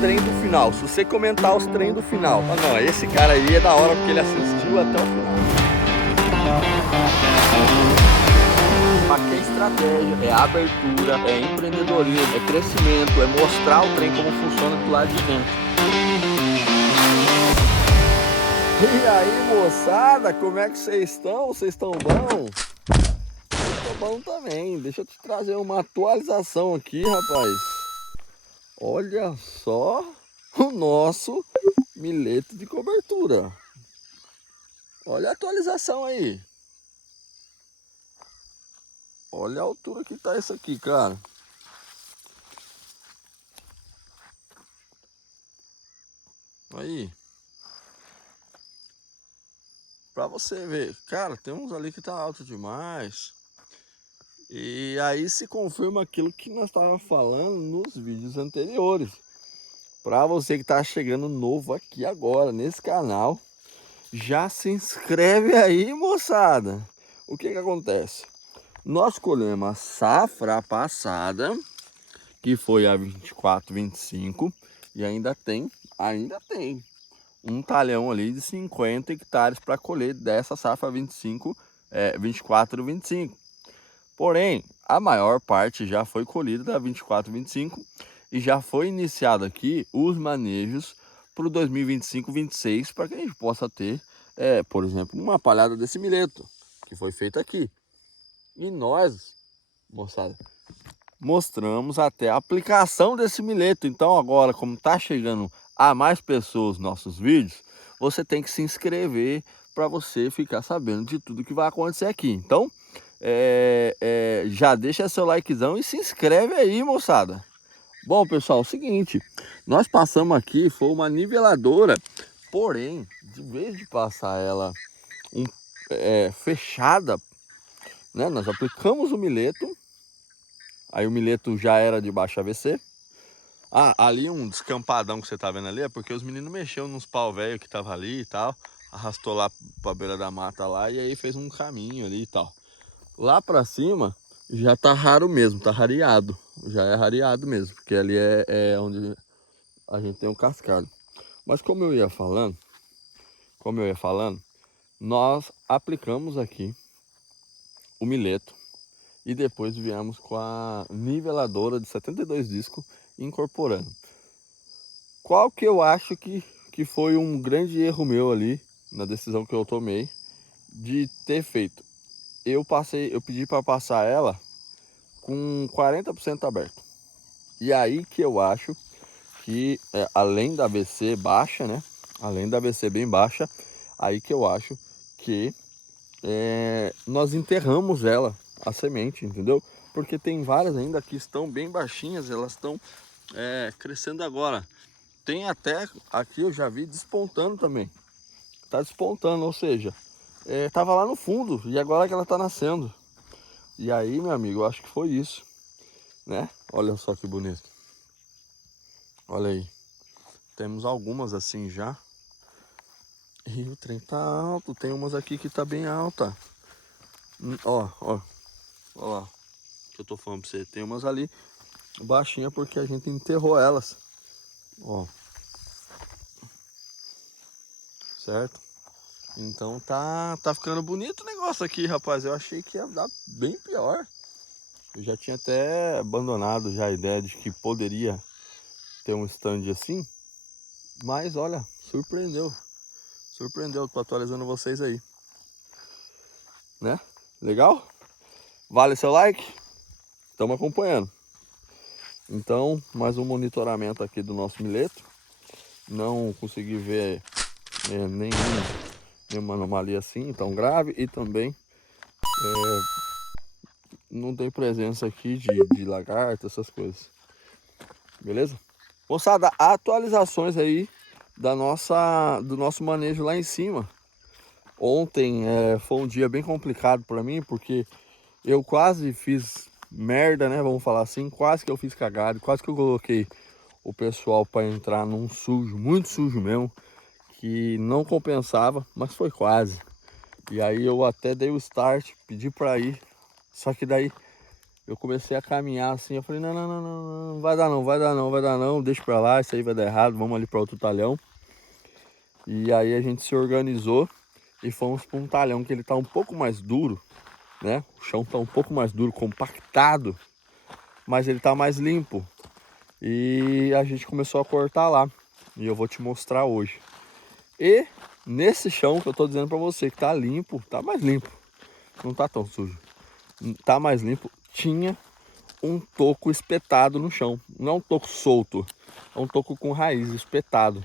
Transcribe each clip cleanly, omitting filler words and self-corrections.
trem do final. Se você comentar os trem do final, não, esse cara aí é da hora porque ele assistiu até o final. Aqui é estratégia, é abertura, é empreendedorismo, é crescimento, é mostrar o trem como funciona do lado de dentro. E aí, moçada, como é que vocês estão? Vocês estão bom? Eu tô bom também. Deixa eu te trazer uma atualização aqui, rapaz. Olha só o nosso milheto de cobertura. Olha a atualização aí. Olha a altura que tá isso aqui, cara. Aí. Pra você ver. Cara, tem uns ali que tá alto demais. E aí se confirma aquilo que nós estávamos falando nos vídeos anteriores. Para você que está chegando novo aqui agora nesse canal, já se inscreve aí, moçada. O que que acontece? Nós colhemos a safra passada, que foi a 24, 25, e ainda tem um talhão ali de 50 hectares para colher dessa safra 24, 25. Porém, a maior parte já foi colhida da 24, 25 e já foi iniciado aqui os manejos para o 2025, 26 para que a gente possa ter, por exemplo, uma palhada desse milheto que foi feita aqui. E nós, moçada, mostramos até a aplicação desse milheto. Então agora, como está chegando a mais pessoas nossos vídeos, você tem que se inscrever para você ficar sabendo de tudo que vai acontecer aqui. Então, já deixa seu likezão e se inscreve aí, moçada. Bom, pessoal, é o seguinte, nós passamos aqui, foi uma niveladora, porém, de vez de passar ela fechada, né, nós aplicamos o milheto, aí o milheto já era de baixo AVC. Ah, ali um descampadão que você tá vendo ali é porque os meninos mexeram nos pau velho que tava ali e tal, arrastou lá pra beira da mata lá e aí fez um caminho ali e tal. Lá pra cima já tá raro mesmo, tá rareado. Já é rareado mesmo, porque ali é onde a gente tem um cascalho. Mas como eu ia falando, nós aplicamos aqui o milheto e depois viemos com a niveladora de 72 discos incorporando. Qual que eu acho que foi um grande erro meu ali na decisão que eu tomei de ter feito? Eu pedi para passar ela com 40% aberto. E aí que eu acho que além da AVC baixa, né? Além da AVC bem baixa, aí que eu acho que nós enterramos ela, a semente, entendeu? Porque tem várias ainda que estão bem baixinhas, elas estão crescendo agora. Tem até aqui eu já vi despontando também. Tá despontando, ou seja, tava lá no fundo e agora que ela tá nascendo. E aí, meu amigo, eu acho que foi isso, né? Olha só que bonito. Olha aí. Temos algumas assim já. E o trem tá alto. Tem umas aqui que tá bem alta. Ó lá. Que eu tô falando pra você. Tem umas ali baixinha porque a gente enterrou elas. Ó. Certo? Então tá ficando bonito o negócio aqui, rapaz. Eu achei que ia dar bem pior. Eu já tinha até abandonado já a ideia de que poderia ter um stand assim. Mas olha, surpreendeu. Surpreendeu, tô atualizando vocês aí. Né? Legal? Vale seu like? Estamos acompanhando. Então, mais um monitoramento aqui do nosso milheto. Não consegui ver nenhuma anomalia assim tão grave. E também não tem presença aqui de lagarto, essas coisas. Beleza? Moçada, atualizações aí do nosso manejo lá em cima. Ontem foi um dia bem complicado para mim, porque eu quase fiz merda, né? Vamos falar assim, quase que eu fiz cagada, quase que eu coloquei o pessoal para entrar num sujo, muito sujo mesmo, que não compensava, mas foi quase. E aí eu até dei o start, pedi para ir, só que daí eu comecei a caminhar assim, eu falei, não, não, não, não, não vai dar não, vai dar não, vai dar não, deixa pra lá, isso aí vai dar errado, vamos ali para outro talhão. E aí a gente se organizou e fomos para um talhão que ele tá um pouco mais duro, né? O chão tá um pouco mais duro, compactado, mas ele tá mais limpo. E a gente começou a cortar lá, e eu vou te mostrar hoje. E nesse chão que eu tô dizendo para você que tá limpo, tá mais limpo, não tá tão sujo, tá mais limpo, tinha um toco espetado no chão. Não é um toco solto, é um toco com raiz espetado.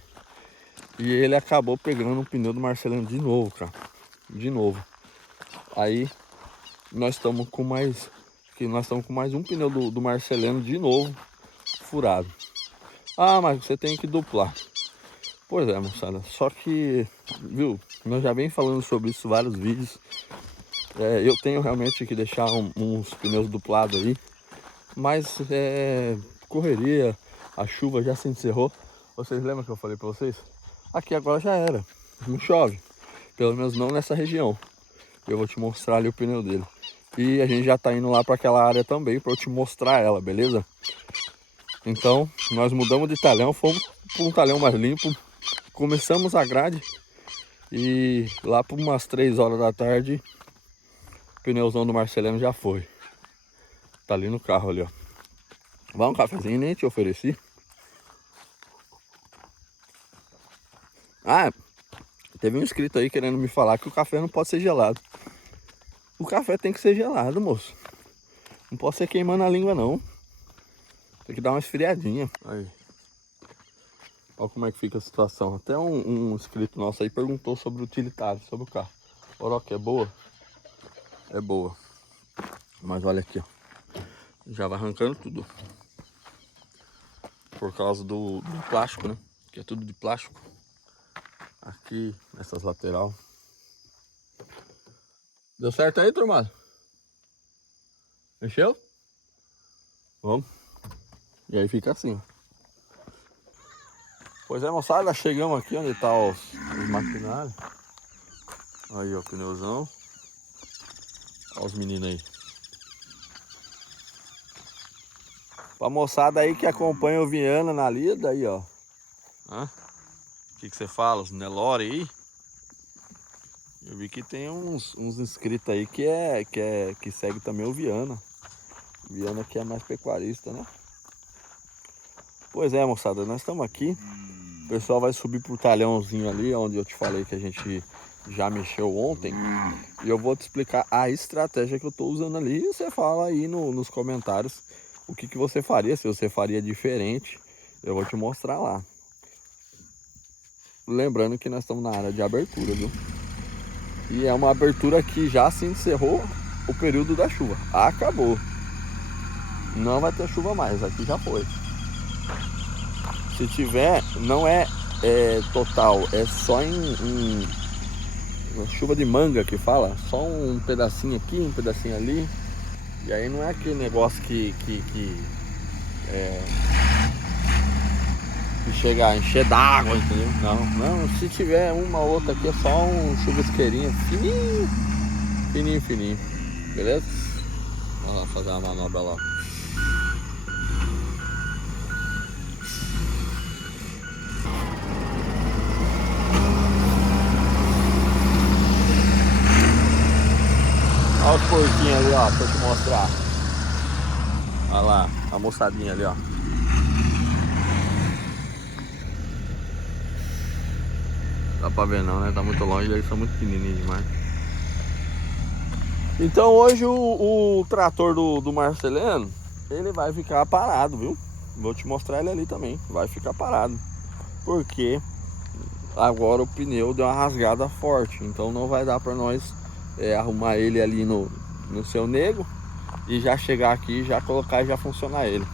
E ele acabou pegando um pneu do Marcelino de novo, cara. De novo. Aí nós estamos com mais um pneu do Marcelino de novo furado. Ah, mas você tem que duplar. Pois é, moçada. Só que, viu, nós já vem falando sobre isso em vários vídeos. Eu tenho realmente que deixar uns pneus duplados aí. Mas correria, a chuva já se encerrou. Vocês lembram que eu falei pra vocês? Aqui agora já era, não chove. Pelo menos não nessa região. Eu vou te mostrar ali o pneu dele. E a gente já tá indo lá para aquela área também para eu te mostrar ela, beleza? Então, nós mudamos de talhão, fomos para um talhão mais limpo. Começamos a grade e lá por umas 3 horas da tarde, o pneuzão do Marcelino já foi. Tá ali no carro ali, ó. Vai um cafezinho, nem te ofereci. Ah, teve um inscrito aí querendo me falar que o café não pode ser gelado. O café tem que ser gelado, moço. Não pode ser queimando a língua, não. Tem que dar uma esfriadinha. Aí. Olha como é que fica a situação. Até um inscrito nosso aí perguntou sobre o utilitário, sobre o carro. Oroca, é boa? É boa. Mas olha aqui, ó. Já vai arrancando tudo. Por causa do plástico, né? Que é tudo de plástico. Aqui, nessas lateral. Deu certo aí, turma? Encheu? Vamos. E aí fica assim, ó. Pois é, moçada, chegamos aqui onde tá os maquinários. Aí, ó, o pneuzão. Olha os meninos aí. Pra moçada aí que acompanha o Viana na lida, aí, ó. O que você fala? Os Nelore aí? Eu vi que tem uns inscritos aí que segue também o Viana. O Viana que é mais pecuarista, né? Pois é, moçada, nós estamos aqui. O pessoal vai subir pro talhãozinho ali, onde eu te falei que a gente já mexeu ontem. E eu vou te explicar a estratégia que eu tô usando ali. E você fala aí nos comentários o que você faria, se você faria diferente. Eu vou te mostrar lá. Lembrando que nós estamos na área de abertura, viu? E é uma abertura que já se encerrou o período da chuva. Acabou. Não vai ter chuva mais, aqui já foi. Se tiver, não é total, é só em chuva de manga que fala. Só um pedacinho aqui, um pedacinho ali. E aí não é aquele negócio que chega a encher d'água, entendeu? Não, se tiver uma ou outra aqui é só um chuvisqueirinho fininho, fininho, fininho, beleza? Vamos lá fazer uma manobra lá. Olha os porquinhos ali, ó, pra eu te mostrar. Olha lá, a moçadinha ali, ó. Dá pra ver não, né? Tá muito longe, eles são muito pequenininhos demais. Então hoje o trator do Marcelino, ele vai ficar parado, viu? Vou te mostrar ele ali também, vai ficar parado. Porque agora o pneu deu uma rasgada forte, então não vai dar pra nós arrumar ele ali no seu nego e já chegar aqui, já colocar e já funcionar ele.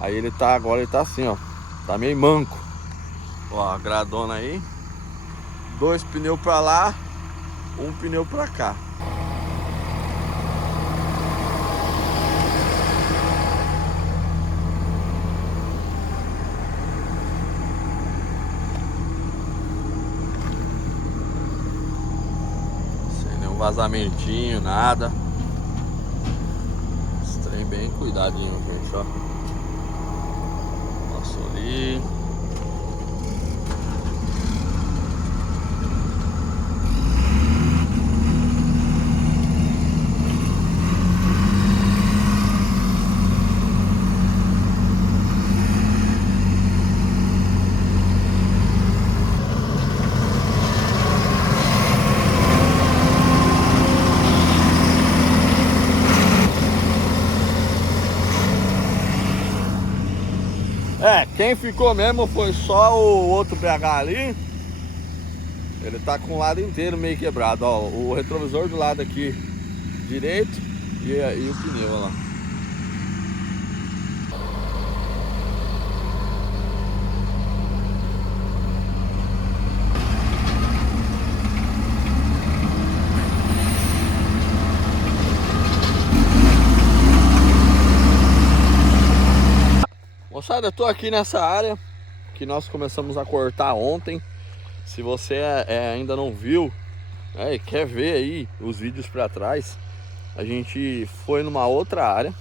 Aí ele tá agora, ele tá assim, ó, tá meio manco. Ó, a gradona aí. 2 pneus pra lá, 1 pneu pra cá. Sem nenhum vazamentinho, nada. Os Tem bem cuidadinho, gente, ó. Passou ali. Quem ficou mesmo foi só o outro BH ali. Ele tá com o lado inteiro meio quebrado, ó. O retrovisor do lado aqui direito e o pneu, ó lá. Moçada, eu tô aqui nessa área que nós começamos a cortar ontem. Se você ainda não viu, e quer ver aí os vídeos para trás, a gente foi numa outra área,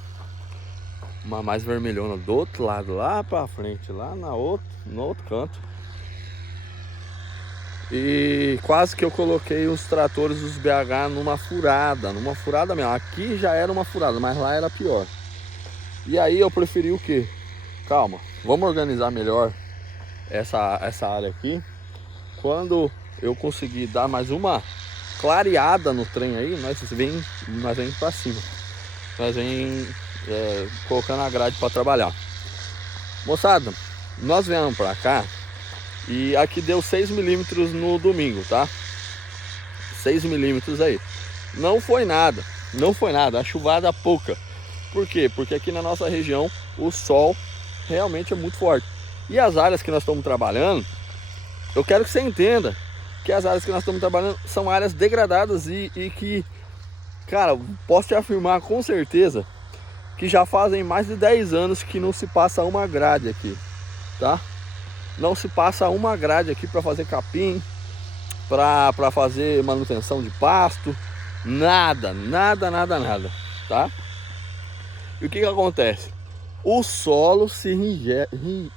uma mais vermelhona do outro lado, lá para frente, lá no outro canto. E quase que eu coloquei os tratores dos BH numa furada mesmo. Aqui já era uma furada, mas lá era pior. E aí eu preferi o quê? Calma, vamos organizar melhor essa área aqui. Quando eu conseguir dar mais uma clareada no trem aí, nós vem para cima. Nós vem colocando a grade para trabalhar. Moçada, nós viemos para cá e aqui deu 6 milímetros no domingo, tá? 6 milímetros aí. Não foi nada, a chuvada pouca. Por quê? Porque aqui na nossa região o sol realmente é muito forte. E as áreas que nós estamos trabalhando, eu quero que você entenda que as áreas que nós estamos trabalhando são áreas degradadas e que, cara, posso te afirmar com certeza que já fazem mais de 10 anos que não se passa uma grade aqui, tá? Não se passa uma grade aqui para fazer capim, para fazer manutenção de pasto, nada, tá? E o que acontece? O solo se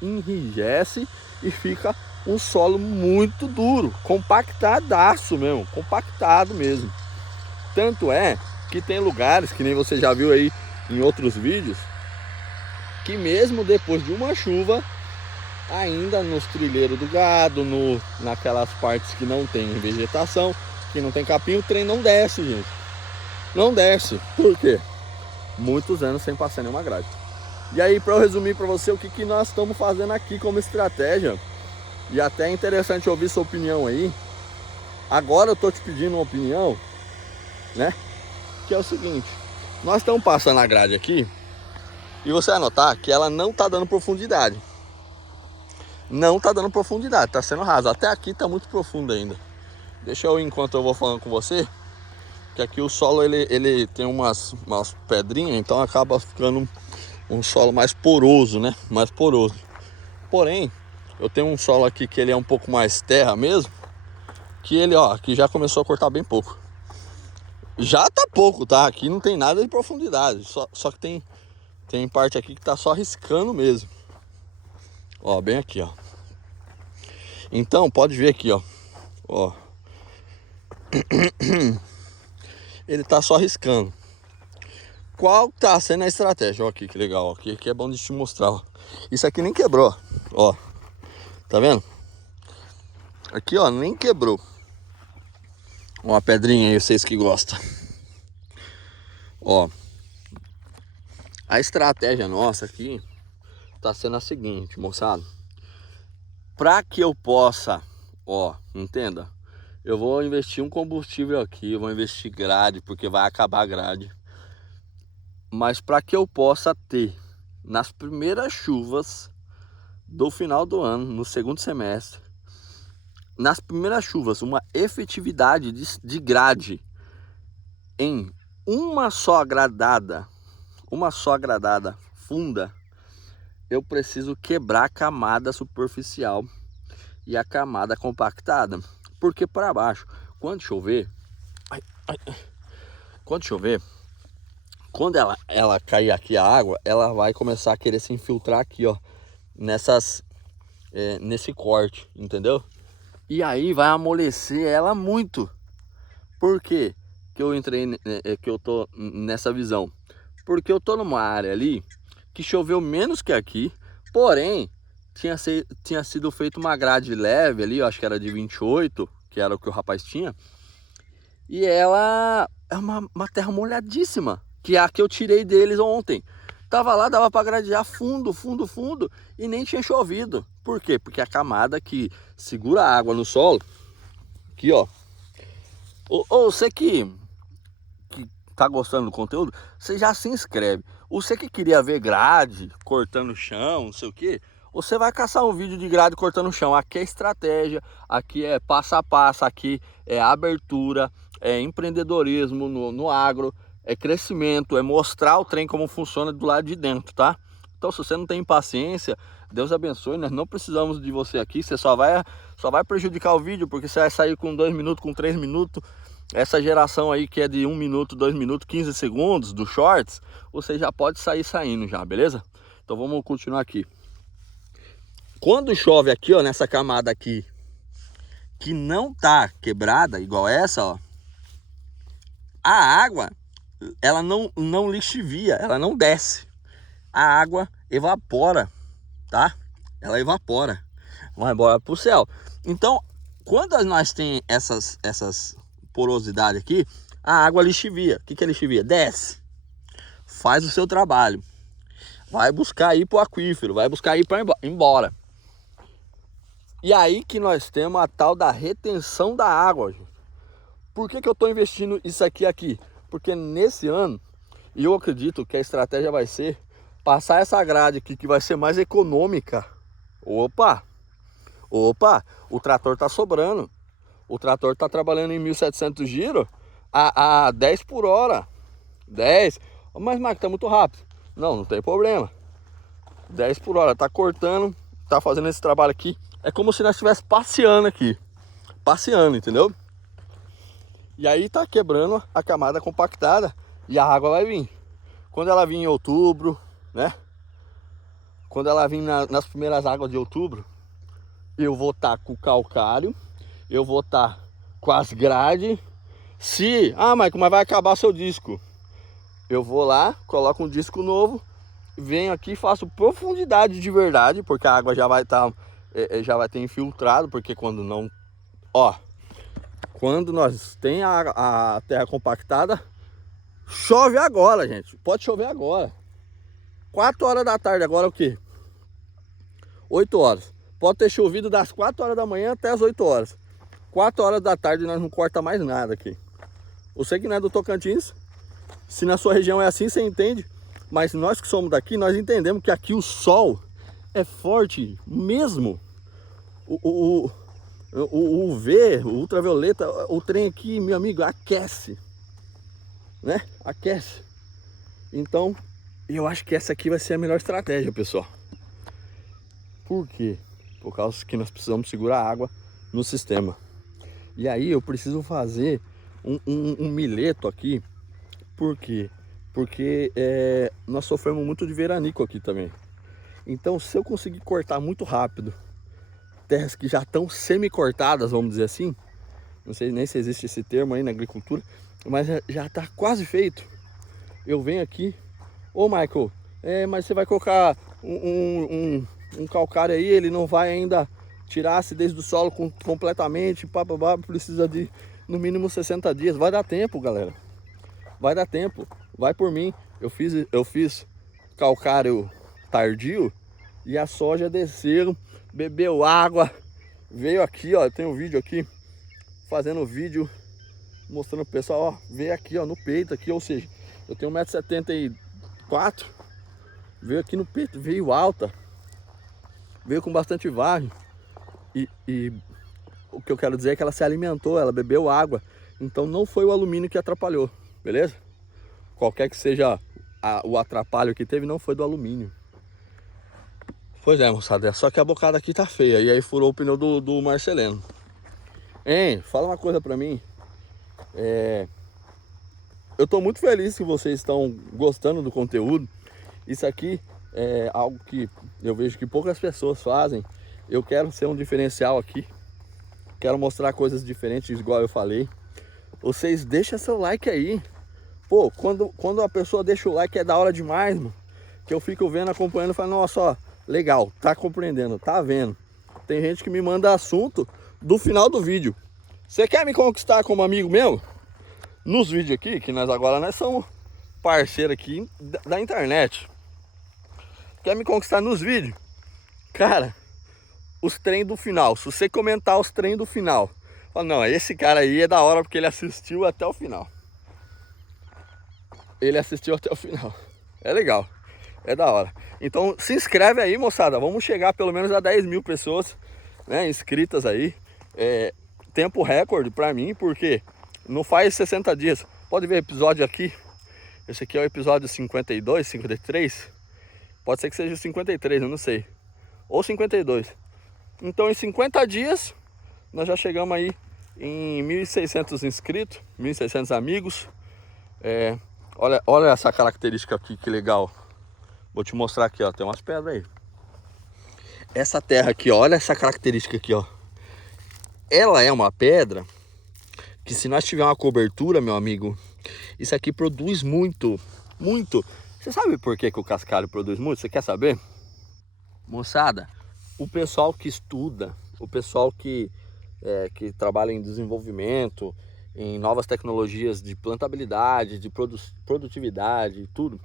enrijece e fica um solo muito duro, compactadaço mesmo, compactado mesmo. Tanto é que tem lugares, que nem você já viu aí em outros vídeos, que mesmo depois de uma chuva, ainda nos trilheiros do gado, naquelas partes que não tem vegetação, que não tem capim, o trem não desce, gente. Não desce. Por quê? Muitos anos sem passar nenhuma grade. E aí, para eu resumir para você o que nós estamos fazendo aqui como estratégia, e até é interessante ouvir sua opinião aí. Agora eu tô te pedindo uma opinião, né? Que é o seguinte: nós estamos passando a grade aqui e você vai notar que ela não tá dando profundidade. Não tá dando profundidade, tá sendo raso. Até aqui tá muito profundo ainda. Deixa eu, enquanto eu vou falando com você, que aqui o solo ele tem umas pedrinhas, então acaba ficando um solo mais poroso, né? Mais poroso. Porém, eu tenho um solo aqui que ele é um pouco mais terra mesmo, que ele, ó, aqui já começou a cortar bem pouco. Já tá pouco, tá? Aqui não tem nada de profundidade, só que tem parte aqui que tá só riscando mesmo. Ó, bem aqui, ó. Então, pode ver aqui, ó. Ó. Ele tá só riscando. Qual tá sendo a estratégia? Ó, aqui que legal, ó. Aqui é bom de te mostrar, ó. Isso aqui nem quebrou, ó. Tá vendo? Aqui, ó, nem quebrou. Uma pedrinha aí, vocês que gostam. Ó. A estratégia nossa aqui tá sendo a seguinte, moçada. Pra que eu possa, ó, entenda? Eu vou investir um combustível aqui, eu vou investir grade, porque vai acabar a grade. Mas para que eu possa ter, nas primeiras chuvas do final do ano, no segundo semestre, nas primeiras chuvas, uma efetividade de grade em uma só agradada funda, eu preciso quebrar a camada superficial e a camada compactada. Porque para baixo, quando chover, quando ela cair aqui a água, ela vai começar a querer se infiltrar aqui, ó, nesse corte, entendeu? E aí vai amolecer ela muito. Por quê que eu entrei, que eu tô nessa visão? Porque eu tô numa área ali que choveu menos que aqui, porém tinha sido feita uma grade leve ali, eu acho que era de 28, que era o que o rapaz tinha. E ela é uma terra molhadíssima, que é a que eu tirei deles ontem. Tava lá, dava para gradear fundo, fundo, fundo, e nem tinha chovido. Por quê? Porque a camada que segura a água no solo, aqui ó. Ou você que tá gostando do conteúdo, você já se inscreve. Você que queria ver grade cortando o chão, não sei o que, você vai caçar um vídeo de grade cortando o chão. Aqui é estratégia, aqui é passo a passo, aqui é abertura, é empreendedorismo no agro, é crescimento, é mostrar o trem como funciona do lado de dentro, tá? Então se você não tem paciência, Deus abençoe, nós não precisamos de você aqui, você só vai prejudicar o vídeo, porque você vai sair com 2 minutos, com 3 minutos. Essa geração aí que é de 1 minuto, 2 minutos, 15 segundos do shorts, você já pode sair saindo já, beleza? Então vamos continuar aqui. Quando chove aqui, ó, nessa camada aqui, que não tá quebrada, igual essa, ó, a água, ela não lixivia, ela não desce. A água evapora, tá? Ela evapora, vai embora pro céu. Então, quando nós tem essas porosidade aqui, a água lixivia. O que é lixivia? Desce, faz o seu trabalho, vai buscar ir pro aquífero, vai buscar ir para embora. E aí que nós temos a tal da retenção da água. Por que eu estou investindo isso aqui? Porque nesse ano, e eu acredito que a estratégia vai ser passar essa grade aqui, que vai ser mais econômica. Opa, o trator tá sobrando. O trator tá trabalhando em 1.700 giros a 10 por hora. 10. Mas, Marco, tá muito rápido. Não tem problema. 10 por hora. Tá cortando, tá fazendo esse trabalho aqui. É como se nós estivéssemos passeando aqui. Passeando, entendeu? E aí tá quebrando a camada compactada e a água vai vir. Quando ela vir em outubro, né? Quando ela vir nas primeiras águas de outubro, eu vou estar com o calcário. Eu vou estar com as grades. Michael, mas vai acabar seu disco. Eu vou lá, coloco um disco novo, venho aqui, faço profundidade de verdade, porque a água já vai estar, já vai ter infiltrado, porque quando não, ó, quando nós tem a terra compactada, chove agora, gente. Pode chover agora. 4 horas da tarde, agora é o quê? 8 horas. Pode ter chovido das 4 horas da manhã até as 8 horas. 4 horas da tarde nós não corta mais nada aqui. Você que não é do Tocantins, se na sua região é assim, você entende. Mas nós que somos daqui, nós entendemos que aqui o sol é forte mesmo. O UV, o ultravioleta, o trem aqui, meu amigo, aquece. Né? Aquece. Então, eu acho que essa aqui vai ser a melhor estratégia, pessoal. Por quê? Por causa que nós precisamos segurar a água no sistema. E aí eu preciso fazer um mileto aqui. Por quê? Porque nós sofremos muito de veranico aqui também. Então se eu conseguir cortar muito rápido terras que já estão semi-cortadas, vamos dizer assim, não sei nem se existe esse termo aí na agricultura, mas já está quase feito. Eu venho aqui, Michael, mas você vai colocar um calcário aí, ele não vai ainda tirar a acidez do solo completamente, precisa de no mínimo 60 dias. Vai dar tempo, galera. Vai dar tempo. Vai por mim. Eu fiz calcário tardio e a soja desceram, bebeu água, veio aqui, ó, tem um vídeo aqui, fazendo vídeo, mostrando pro pessoal, ó, veio aqui, ó, no peito aqui, ou seja, eu tenho 1,74 m, veio aqui no peito, veio alta, veio com bastante vargem. E o que eu quero dizer é que ela se alimentou, ela bebeu água. Então não foi o alumínio que atrapalhou, beleza? Qualquer que seja o atrapalho que teve, não foi do alumínio. Pois é, moçada, só que a bocada aqui tá feia. E aí furou o pneu do Marceleno. Hein, fala uma coisa pra mim. eu tô muito feliz que vocês estão gostando do conteúdo. Isso aqui é algo que eu vejo que poucas pessoas fazem. Eu quero ser um diferencial aqui. Quero mostrar coisas diferentes, igual eu falei. Vocês deixam seu like aí. Pô, quando a pessoa deixa o like é da hora demais, mano. Que eu fico vendo, acompanhando e falo, nossa, ó, legal, tá compreendendo, tá vendo. Tem gente que me manda assunto do final do vídeo. Você quer me conquistar como amigo meu? Nos vídeos aqui, que nós somos parceiro aqui da internet. Quer me conquistar nos vídeos? Cara, os trem do final. Se você comentar os trem do final, fala, não, esse cara aí é da hora porque ele assistiu até o final. Ele assistiu até o final. É legal, é da hora. Então se inscreve aí, moçada. Vamos chegar pelo menos a 10 mil pessoas, né, inscritas aí. Tempo recorde pra mim, porque não faz 60 dias. Pode ver episódio aqui. Esse aqui é o episódio 52, 53. Pode ser que seja 53, eu não sei. Ou 52. Então em 50 dias nós já chegamos aí em 1.600 inscritos, 1.600 amigos. Olha essa característica aqui, que legal. Vou te mostrar aqui, ó. Tem umas pedras aí. Essa terra aqui, ó, olha essa característica aqui, ó. Ela é uma pedra que, se nós tiver uma cobertura, meu amigo, isso aqui produz muito, muito. Você sabe por que o cascalho produz muito? Você quer saber? Moçada, o pessoal que estuda, o pessoal que trabalha em desenvolvimento, em novas tecnologias de plantabilidade, de produtividade e tudo,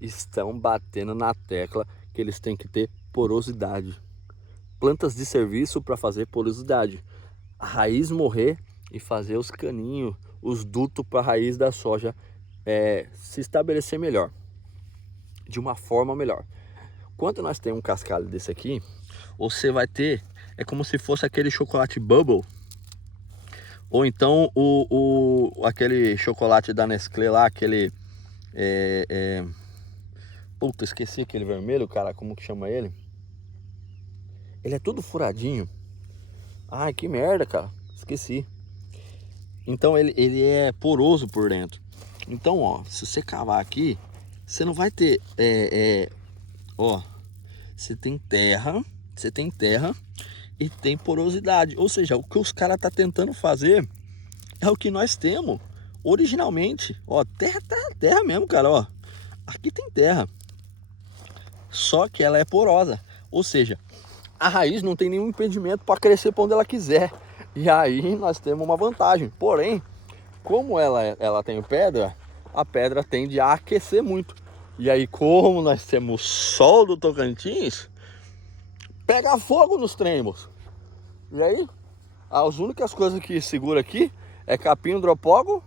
estão batendo na tecla que eles têm que ter porosidade. Plantas de serviço para fazer porosidade. A raiz morrer e fazer os caninhos, os dutos para a raiz da soja se estabelecer melhor, de uma forma melhor. Quando nós temos um cascalho desse aqui, você vai ter, é como se fosse aquele chocolate bubble, ou então aquele chocolate da Nestlé lá, aquele puta, esqueci aquele vermelho, cara, como que chama ele? Ele é todo furadinho. Ai, que merda, cara, esqueci. Então ele é poroso por dentro. Então, ó, se você cavar aqui, você não vai ter, ó, você tem terra e tem porosidade. Ou seja, o que os caras tá tentando fazer é o que nós temos originalmente. Ó, terra mesmo, cara, ó. Aqui tem terra. Só que ela é porosa. Ou seja, a raiz não tem nenhum impedimento para crescer para onde ela quiser. E aí nós temos uma vantagem. Porém, como ela tem pedra, a pedra tende a aquecer muito. E aí, como nós temos sol do Tocantins, pega fogo nos tremos. E aí, as únicas coisas que segura aqui é capim hidropógo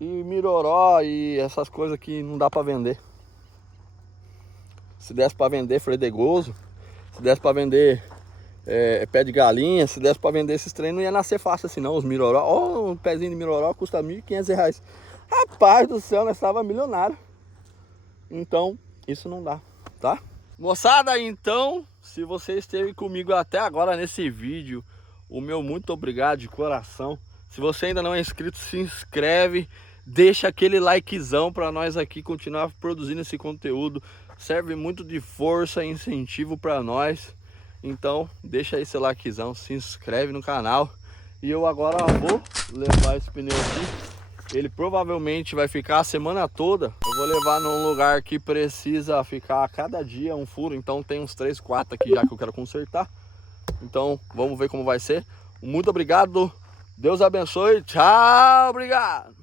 e miroró e essas coisas que não dá para vender. Se desse para vender fredegoso, se desse para vender pé de galinha, se desse para vender esses trem, não ia nascer fácil assim não. Os miroró, ó, um pezinho de miroró custa R$1.500. Rapaz do céu, nós estava milionário. Então, isso não dá, tá? Moçada, então, se você esteve comigo até agora nesse vídeo, o meu muito obrigado de coração. Se você ainda não é inscrito, se inscreve, deixa aquele likezão para nós aqui continuar produzindo esse conteúdo. Serve muito de força e incentivo para nós. Então, deixa aí seu likezão, se inscreve no canal. E eu agora vou levar esse pneu aqui. Ele provavelmente vai ficar a semana toda. Eu vou levar num lugar que precisa ficar a cada dia um furo. Então tem uns 3, 4 aqui já que eu quero consertar. Então vamos ver como vai ser. Muito obrigado. Deus abençoe. Tchau. Obrigado.